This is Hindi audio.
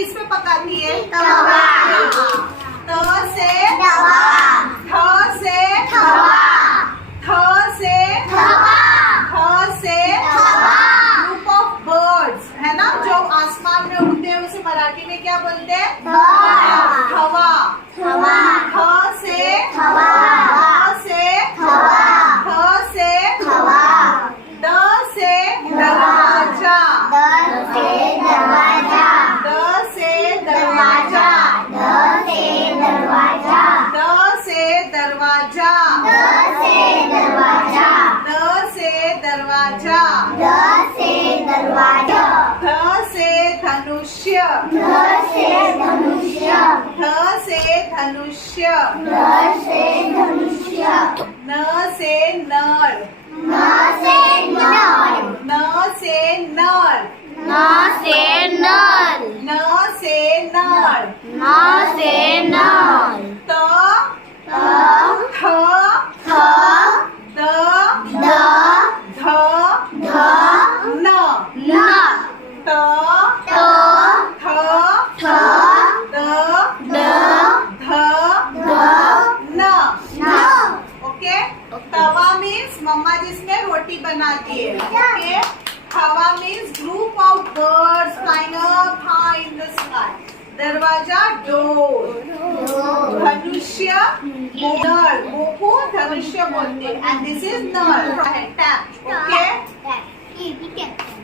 किस पे पकाती है? तवा। त से तवा। थ से तवा। थ से तवा। थ से तवा। ग्रुप ऑफ बर्ड्स है ना, जो आसमान में उड़ते हैं उसे मराठी में क्या बोलते हैं? बर्ड। हवा। तवा। थ से तवा। ध से तवा। थ से तवा। द से दरवाजा। द से दरवाजा। द से दरवाजा। द से दरवाजा। द से दरवाजा। द से दरवाजा। द से दरवाजा। द से दरवाजा। ध से धनुष्य। ध से धनुष्य। ध से धनुष्य। ध से धनुष्य। न से नर। न से नर। न से नर। न से नर। न से नर। न से नर। त त थ थ द द ध ध न। न त त थ थ द द ध ध न। न। ओके, तवा मीन्स मम्मा जिसमें रोटी बनाती है। ओके, हवा means group of birds flying up high in the sky. दरवाजा डोर। धनुष्य नर, को धनुष्य बोलते हैं एंड दिस इज नर। टैप। ओके, ठीक है।